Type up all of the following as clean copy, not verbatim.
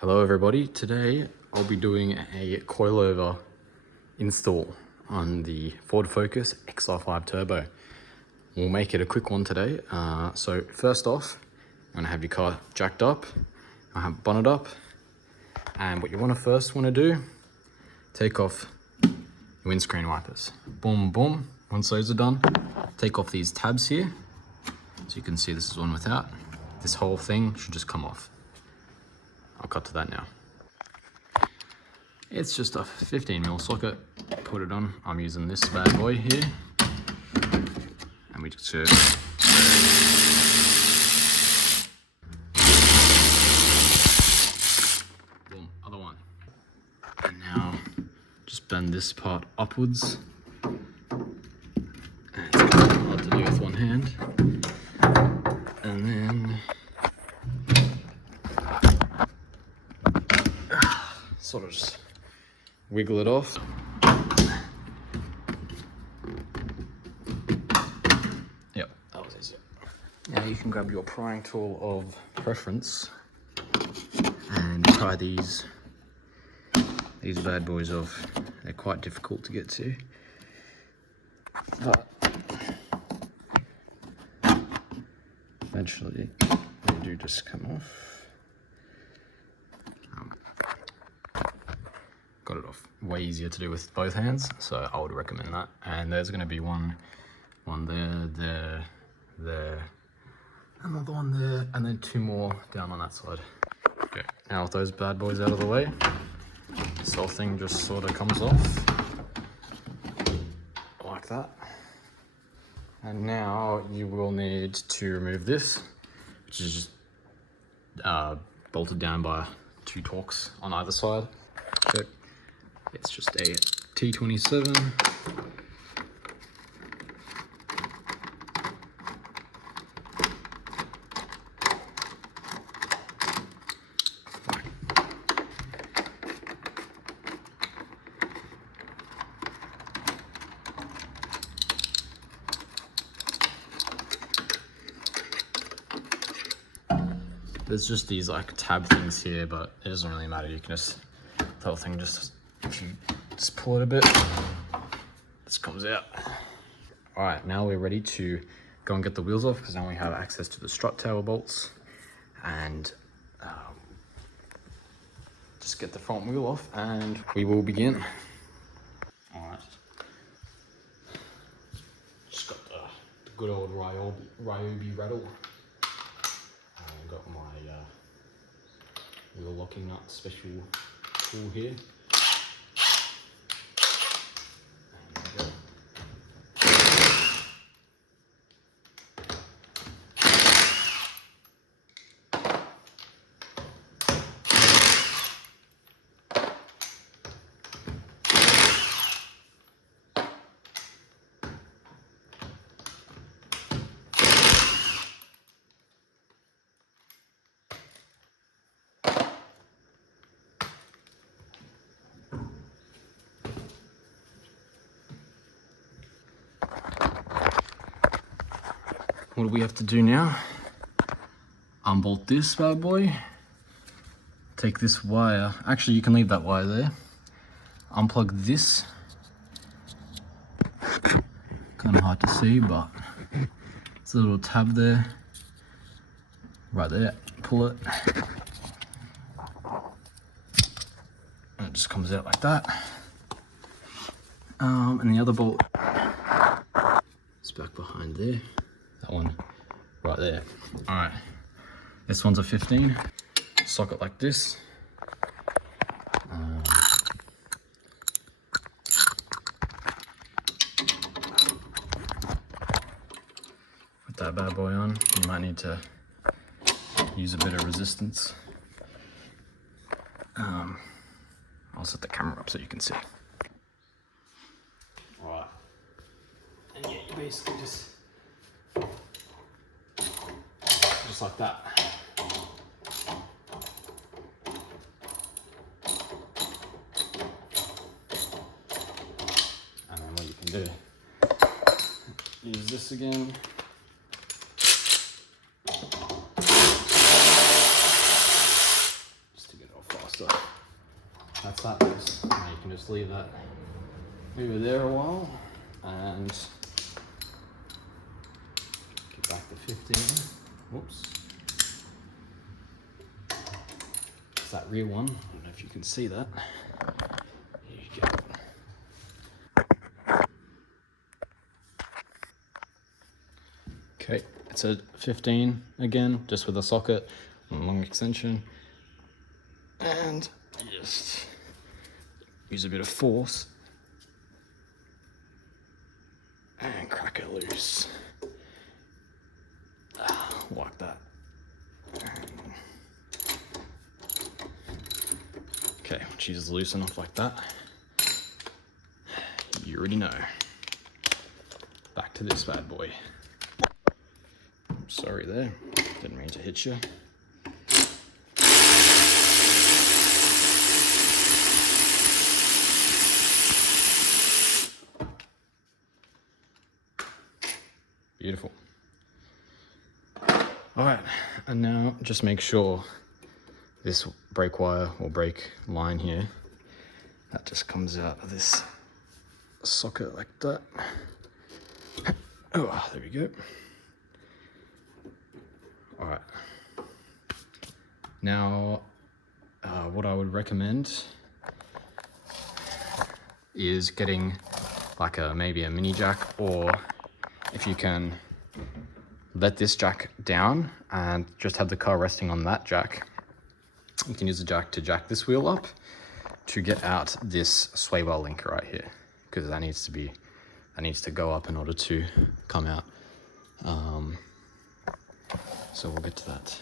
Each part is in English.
Hello everybody, today I'll be doing a coilover install on the Ford Focus XR5 Turbo. We'll make it a quick one today. So first off, you're gonna have your car jacked up, you'll have it bonnet up, and what you first want to do, take off your windscreen wipers. Boom, boom. Once those are done, take off these tabs here. So you can see this is one without. This whole thing should just come off. I'll cut to that now. It's just a 15mm socket. Put it on. I'm using this bad boy here. And we just boom, other one. And now just bend this part upwards. And it's kind of hard to do with one hand. And then sort of just wiggle it off. Yep, that was easy. Now you can grab your prying tool of preference and pry these bad boys off. They're quite difficult to get to, but eventually they do just come off. Got it off way easier to do with both hands, so I would recommend that. And there's going to be one there, another one there, and then two more down on that side. Okay, now with those bad boys out of the way, this whole thing just sort of comes off like that. And now you will need to remove this, which is just bolted down by two Torx on either side. Okay. It's just a T27. There's just these like tab things here, but it doesn't really matter. You can just, the whole thing just, if you just pull it a bit, this comes out. All right, now we're ready to go and get the wheels off, because now we have access to the strut tower bolts, and just get the front wheel off and we will begin. All right, just got the good old Ryobi rattle. I've got my wheel locking nut special tool here. What do we have to do now? Unbolt this bad boy. Take this wire. Actually, you can leave that wire there. Unplug this. Kind of hard to see, but it's a little tab there. Right there. Pull it. And it just comes out like that. And the other bolt is back behind there. That one right there. All right, this one's a 15. Socket like this. Put that bad boy on. You might need to use a bit of resistance. I'll set the camera up so you can see. All right, and yeah, you basically just like that. And then what you can do, use this again. Just to get it off So that's that loose. Now you can just leave that over there a while and get back to 15. Whoops. It's that rear one. I don't know if you can see that. Here you go. Okay, it's a 15 again, just with a socket and a long extension. And just use a bit of force and crack it loose. Like that. Okay, once you just loosen up like that, you already know. Back to this bad boy. Sorry there, didn't mean to hit you. Beautiful. All right, and now just make sure this brake wire or brake line here, that just comes out of this socket like that. Oh, there we go. All right. Now, what I would recommend is getting like maybe a mini jack, or if you can let this jack down and just have the car resting on that jack, you can use the jack to jack this wheel up to get out this sway bar link right here, because that needs to go up in order to come out. So we'll get to that.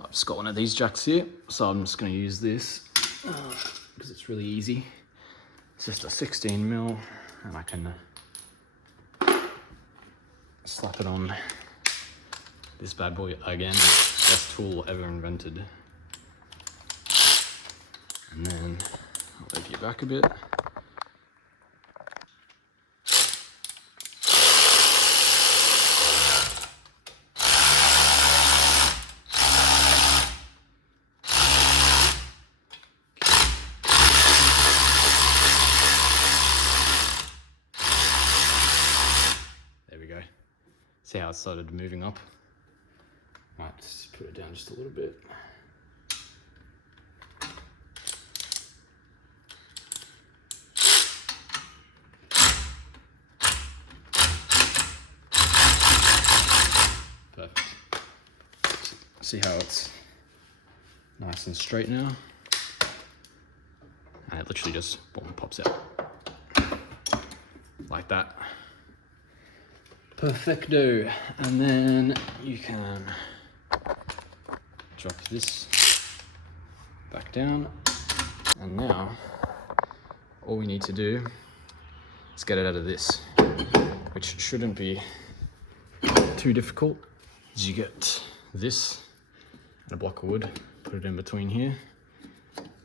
I've just got one of these jacks here, so I'm just going to use this because it's really easy. It's just a 16 mil, and I can slap it on this bad boy again. Best tool ever invented. And then I'll leave you back a bit. There we go. See how it started moving up? All right, just put it down just a little bit. Perfect. See how it's nice and straight now? And it literally just boom, pops out. Like that. Perfecto. And then you can drop this back down. And now all we need to do is get it out of this, which shouldn't be too difficult. Is you get this and a block of wood, put it in between here,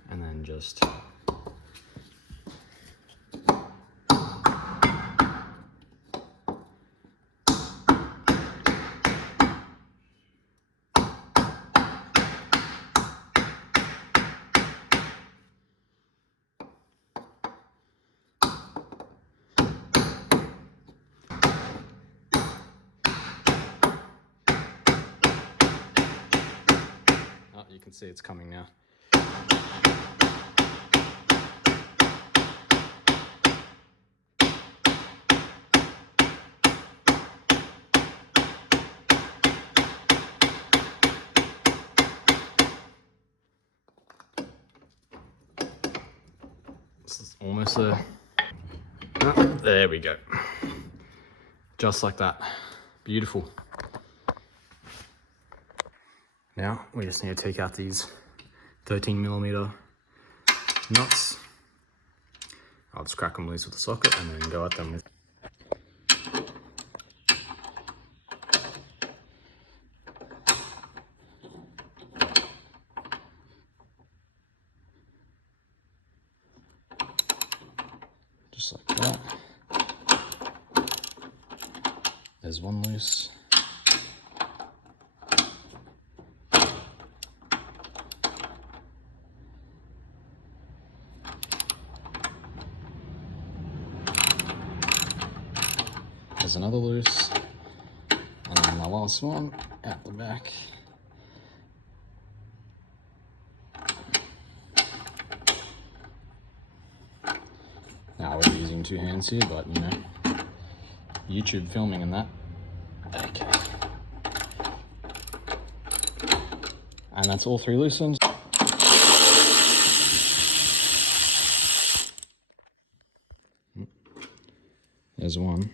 and then just you can see it's coming now. This is almost there. Oh, there we go. Just like that. Beautiful. Now we just need to take out these 13mm nuts. I'll just crack them loose with the socket and then go at them with. Just like that. There's one loose. there's another loose. And then the last one out the back. Now we're using two hands here, but you know, YouTube filming and that. Okay. And that's all three loose ends. There's one.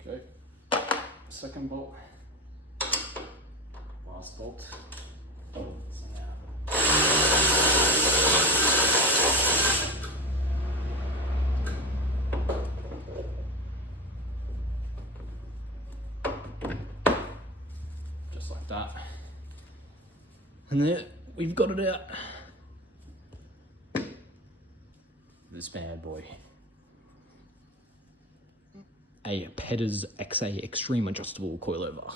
Okay. Second bolt. Last bolt. Just like that. And there, we've got it out. This bad boy. A Pedders XA Extreme Adjustable Coilover.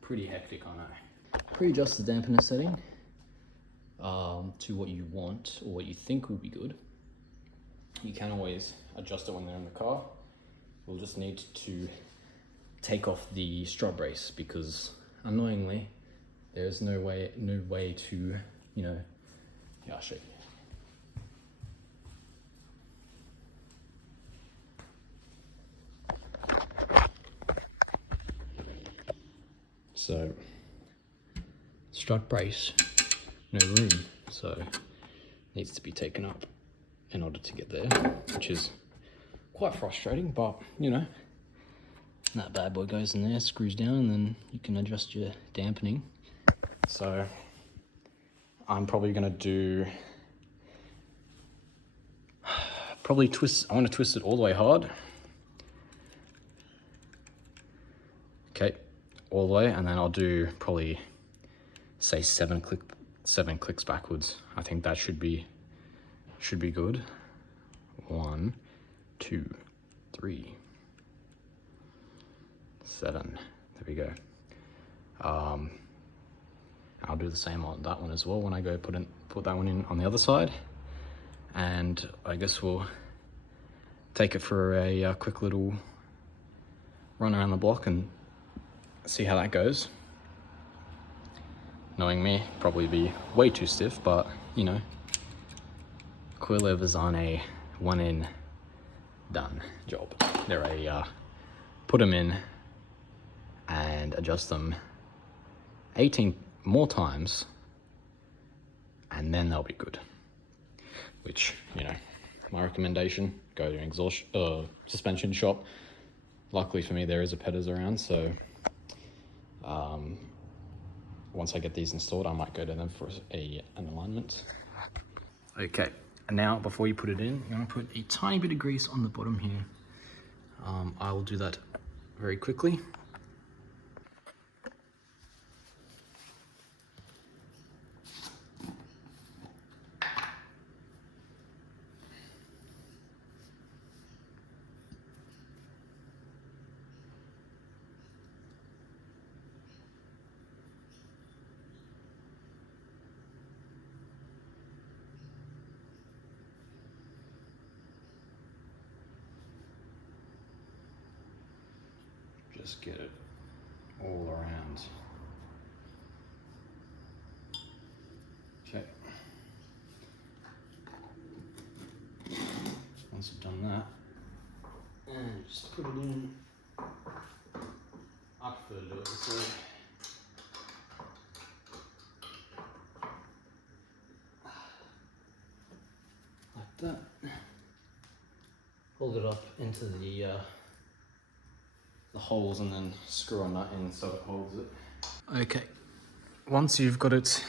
Pretty hectic, I know. Pre-adjust the dampener setting to what you want or what you think will be good. You can always adjust it when they're in the car. We'll just need to take off the strut brace because annoyingly, there's no way to, you know, yeah, I'll show you. So, strut brace, no room, so needs to be taken up in order to get there, which is quite frustrating, but you know, that bad boy goes in there, screws down, and then you can adjust your dampening. So, I'm probably gonna do, I want to twist it all the way hard. Okay. All the way, and then I'll do probably say seven clicks backwards. I think that should be good. 1, 2, 3, 7. There we go. I'll do the same on that one as well when I go put that one in on the other side, and I guess we'll take it for a quick little run around the block and see how that goes. Knowing me, probably be way too stiff, but you know, coilovers aren't a one in done job. They're a put them in and adjust them 18 more times and then they'll be good. Which, you know, my recommendation, go to an suspension shop. Luckily for me, there is a pedders around, so once I get these installed, I might go to them for an alignment. Okay, and now before you put it in, you're gonna put a tiny bit of grease on the bottom here. I will do that very quickly. Just get it all around. Okay. Once you've done that, and just put it in. I prefer to do it this way. Like that. Hold it up into the holes and then screw a nut in so it holds it. Okay, once you've got it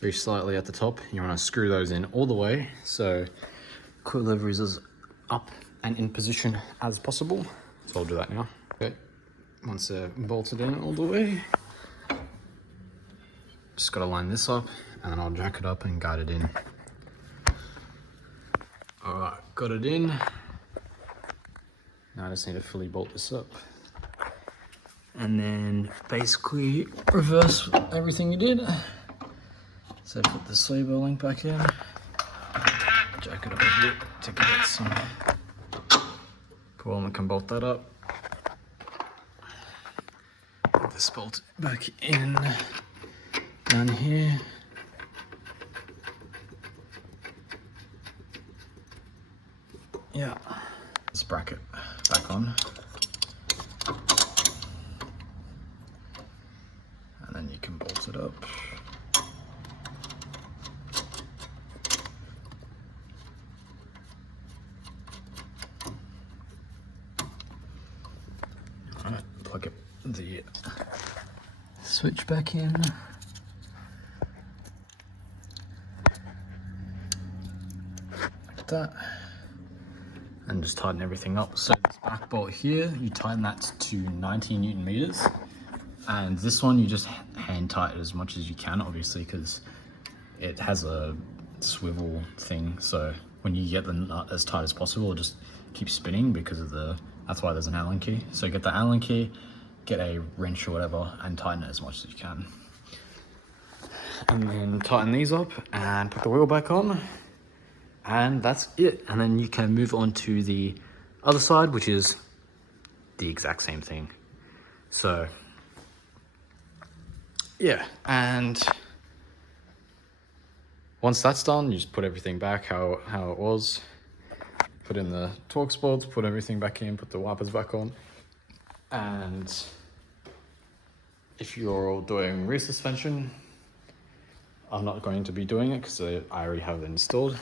very slightly at the top, you want to screw those in all the way so coilover is as up and in position as possible. So I'll do that now. Okay, once they're bolted in all the way, just got to line this up and then I'll jack it up and guide it in. Alright, got it in. Now I just need to fully bolt this up. And then basically reverse everything you did. So put the sleeve link back in. jack it up a bit to get some pull, and can bolt that up. Put this bolt back in down here. Yeah, this bracket back on. And then you can bolt it up. Alright, plug it, the switch back in. Like that. And just tighten everything up. So this back bolt here, you tighten that to 90 Newton meters. And this one, you just hand tighten as much as you can, obviously, because it has a swivel thing. So when you get the nut as tight as possible, it just keeps spinning because of that's why there's an Allen key. So get the Allen key, get a wrench or whatever, and tighten it as much as you can. And then tighten these up and put the wheel back on. And that's it. And then you can move on to the other side, which is the exact same thing. So yeah, and once that's done, you just put everything back how it was. Put in the torque spots, put everything back in, put the wipers back on. And if you're doing rear suspension, I'm not going to be doing it because I already have it installed.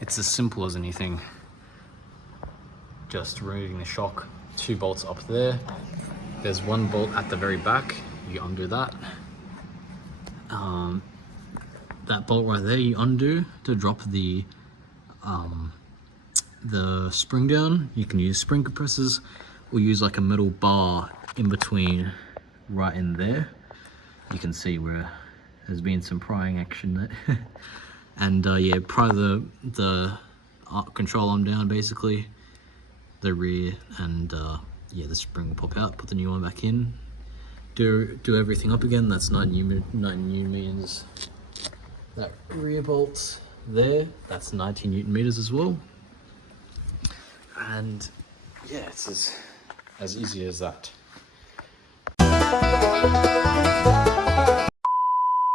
It's as simple as anything. Just removing the shock, 2 bolts up there. There's 1 bolt at the very back, you undo that. That bolt right there, you undo to drop the spring down. You can use spring compressors or use like a metal bar in between right in there. You can see where there's been some prying action there. And yeah, pry the control arm down, basically, the rear, and yeah, the spring will pop out. Put the new one back in. Do everything up again. That's 9 Newton meters. That rear bolt there, that's 90 Newton meters as well. And yeah, it's as easy as that.